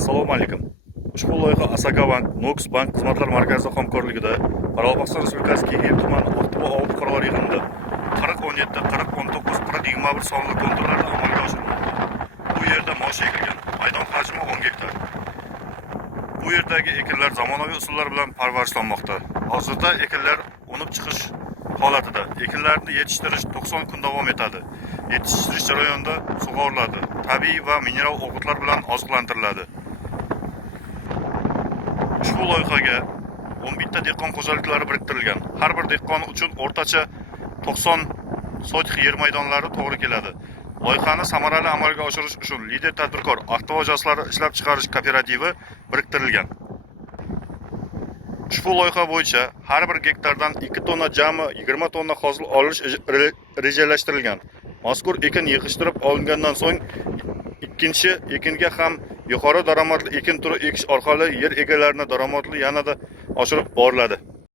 Assalomu alaykum. Ushbu loyiha Asaka Bank, Nox Bank xizmatlar markazi hamkorligida Qoraqalpog'iston Respublikasi Kengayib tumani Oqtuba ovul fuqarolar yig'inida 4017, 4019, 4021 sonli konturlarda amalga oshirilmoqda. Bu yerda mosh ekilgan. Maydon hajmi 10 gektar. Bu yerdagi ekinlar zamonaviy usullar bilan parvarishlanmoqda. Hozirda ekinlar unib chiqish holatida. Ekinlarni yetishtirish 90 kun davom etadi. Yetishtirish jarayonida sug'oriladi. Tabiiy va mineral o'g'itlar bilan oziqlantiriladi. Ushbu loyihaga 11 ta dehqon xo'jaliklari biriktirilgan. Har bir dehqon uchun o'rtacha 90 sotik yer maydonlari to'g'ri keladi. Loyihani samarali amalga oshirish uchun lider tadbirkor Aqto'ba jo'slari ishlab chiqarish kooperativi biriktirilgan. Ushbu loyiha bo'yicha har bir gektardan 2 tonna jami 20 tonna hosil olish rejalashtirilgan. Mazkur ekin yig'ishtirib olingandan so'ng ikkinchi ekinga ham yuqori daromadli ekin turi ekish orqali yer egalarini daromadli yanada oshirib boriladi.